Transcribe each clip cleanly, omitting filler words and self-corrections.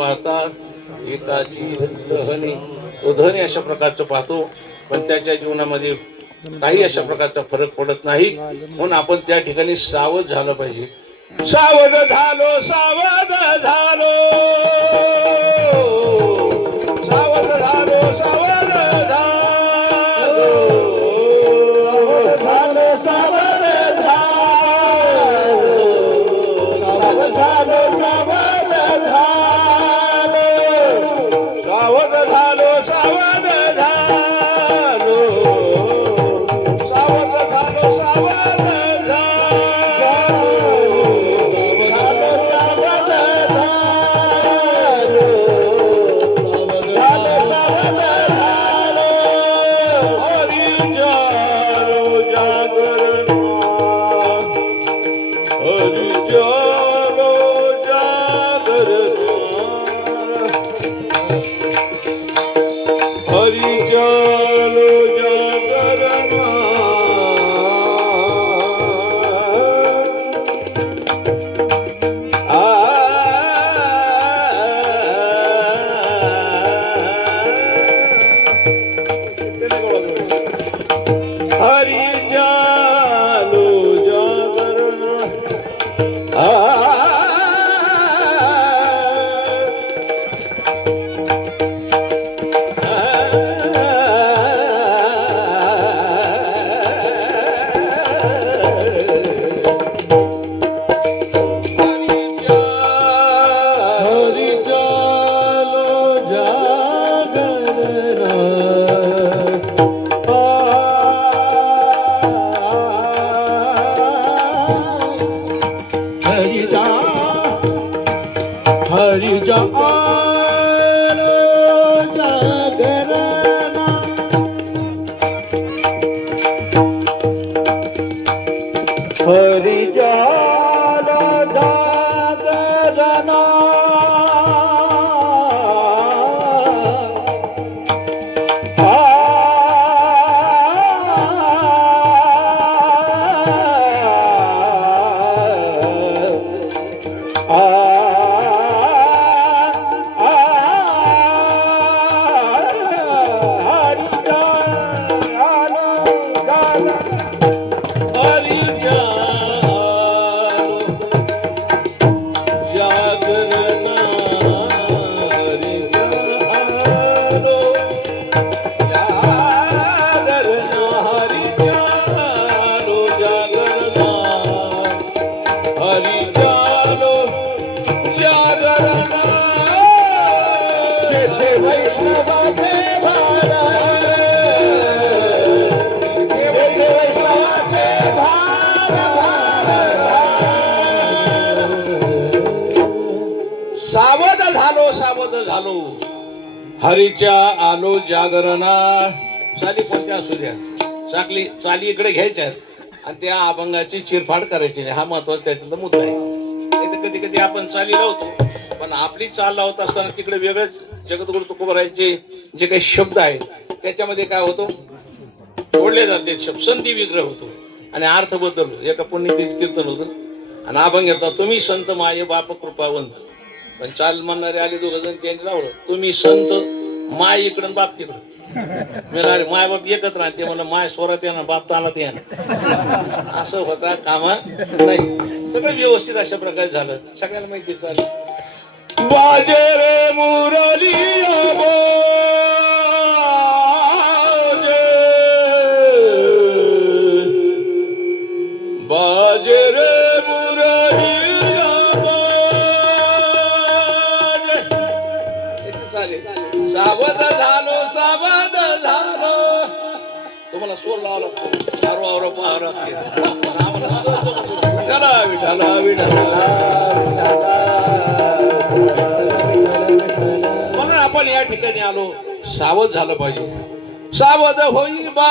पाहता हिताची धनी तो धनी अशा प्रकारचं पाहतो, पण त्याच्या जीवनामध्ये काही अशा प्रकारचा फरक पडत नाही. म्हणून आपण त्या ठिकाणी सावध झालं पाहिजे. सावध झालो, सावध झालो, सावध झालो, सावध झालो, सावध झालो, सावध झालो, सावध झालो, सावध झालो, सावध झालो, सावध झालो, सावध झालो, सावध सावध झालो, सावध झालो, हरीच्या आलो जागरणा. चाली कोणत्या असू द्या, चाली इकडे घ्यायच्या आणि त्या अभंगाची चिरफाड करायची नाही. हा महत्वाचा त्याचा मुद्दा आहे. नाही तर कधी कधी आपण चाली लावतो, पण आपली चाल लावत असताना तिकडे वेगळंच जगद्गुरु तुकोबारायांचे जे काही शब्द आहेत त्याच्यामध्ये काय होतो, जोडले जाते शब्द, संधी विग्रह होतो आणि अर्थ बदलतो. एका पुण्यतिथीचं कीर्तन होतं आणि अभंग येतो, तुम्ही संत माय बाप कृपावंत. पण चाल म्हणणारे आले दोघ जण, त्यांनी लावलं, तुम्ही संत माय इकडं बाप तिकडं. मी अरे माय बाप एकत्र राहते, मला माय स्वरात येणार बाप तानात येणार, असं होता कामा नाही. सगळं व्यवस्थित अशा प्रकारे झालं. सगळ्याला माहिती चालेल. बाजे रे मुरली बाजे रे मुरली सावध झालो, सावध झालो. तुम्हाला सोर लावा लागतो, विठाला विठाला विठाला. म्हणून आपण या ठिकाणी आलो, सावध झालं पाहिजे. सावध होई बा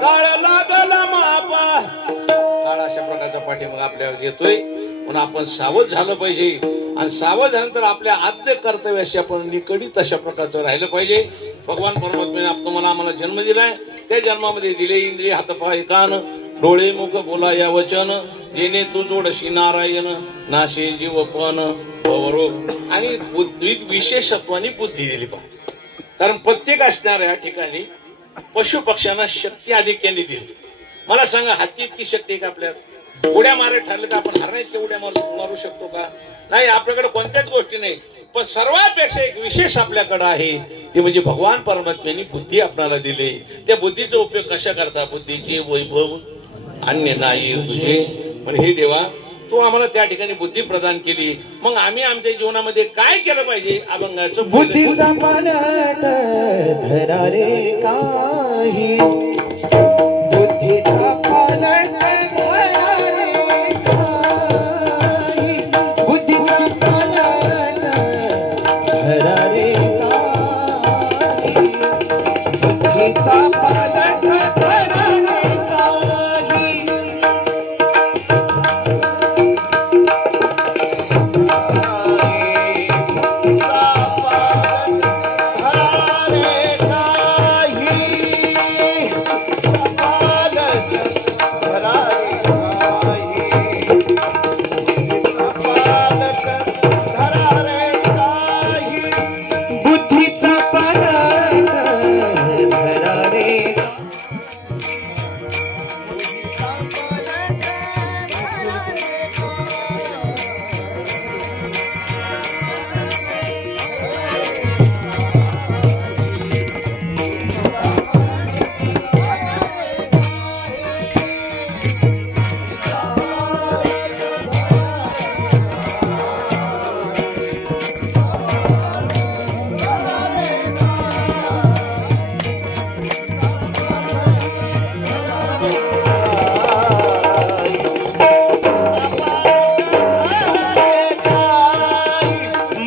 काळ लागला मापा. काळ अशा प्रकारचा पाठीमाग आपल्यावर येतोय, म्हणून आपण सावध झालं पाहिजे. आणि सावध झाल्यानंतर आपल्या आद्य कर्तव्याशी आपण निकडीत अशा प्रकारचं राहिलं पाहिजे. भगवान परमात्म्याने तुम्हाला आम्हाला जन्म दिलाय, त्या जन्मामध्ये दिले इंद्रिय, हातपाय, कान, डोळे, मुख, बोला या वचन जेणे तू जोडशी नारायण नाशे जीवपण बरो. आणि बुद्धीत विशेषत्वाने बुद्धी दिली पाहिजे. कारण प्रत्येक असणाऱ्या ठिकाणी पशु पक्ष्यांना शक्ती अधिक्याने दिली. मला सांगा, हाती इतकी शक्ती आहे का आपल्यात? उड्या मारत ठरलं तर आपण हरण्याची उड्या मारू शकतो का? नाही, आपल्याकडे कोणत्याच गोष्टी नाही. पण सर्वांपेक्षा एक विशेष आपल्याकडे आहे, ते म्हणजे भगवान परमात्म्याने बुद्धी आपल्याला दिली. त्या बुद्धीचा उपयोग कशा करता? बुद्धीचे वैभव अन्य नाही तुझे. पण हे देवा, तू आम्हाला त्या ठिकाणी बुद्धी प्रदान केली. मग आम्ही आमच्या जीवनामध्ये काय केलं पाहिजे? अभंगाचं बुद्धीचा पालट धरा रे काही, बुद्धीचा पालट धरा रे काही, बुद्धीचा पालट धरा रे काही, बुद्धीचा पालट धरा रे काही.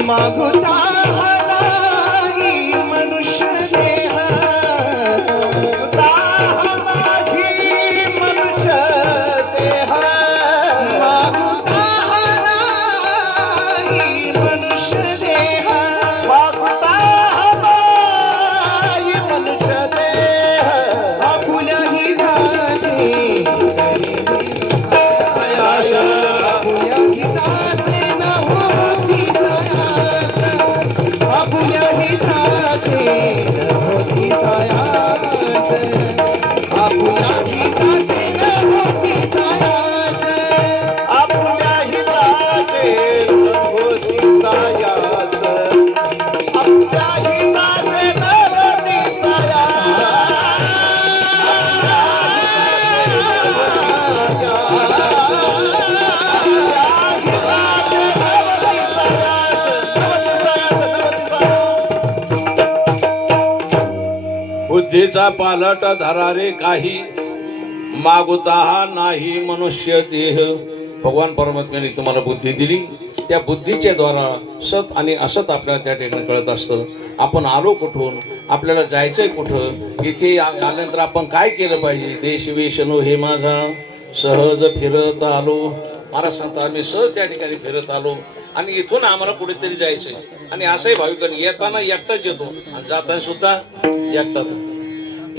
मागुता हलाही मनुष्य देह, हलाही मनुष्य देह, मागुता हलाही मनुष्य देह, मागुता हलाही मनुष्य देह, आपुल्याही दाते आपुल्याही दाते न होती आपुल्या हिताचे होती सायाच, आपुल्या हिताचे होती सायाच, आपुल्या हिताचे होती सायाच, आपुल्या हिताचे होती बुद्धीचा पालट धरा रे काही, मागुता नाही मनुष्य देह. भगवान परमात्म्याने तुम्हाला बुद्धी दिली. त्या बुद्धीच्या द्वारा सत आणि असत आपल्याला त्या ठिकाणी कळत असतं. आपण आलो कुठून, आपल्याला जायचंय कुठं, इथे आल्यानंतर आपण काय केलं पाहिजे. देश वेशनो हे माझा सहज फिरत आलो. महाराज सांगता, आम्ही सहज त्या ठिकाणी फिरत आलो आणि इथून आम्हाला कुठेतरी जायचंय. आणि असंही भाविकांनी येताना एकटाच येतो आणि जाताना सुद्धा एकटाच.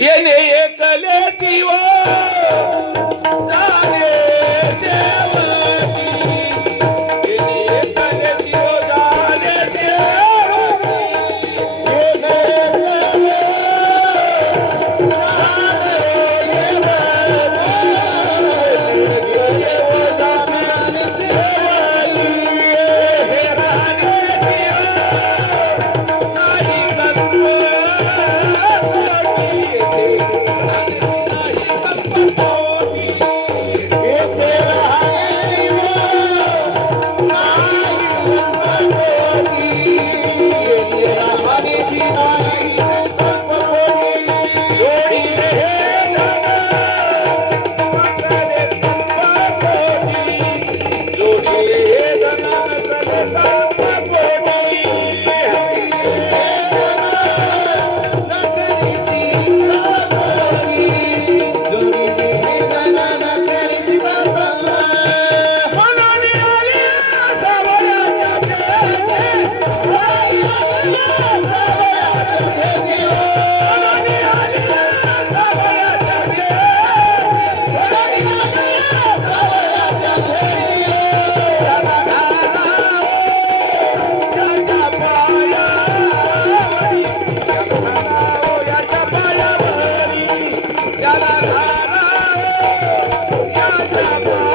येणे एकले जीव जाणे देवकी, येणे एकले जीव जाणे देवकी, येणे एकले जाणे देवकी, हे राणे जीव नाही तत्व खळखळ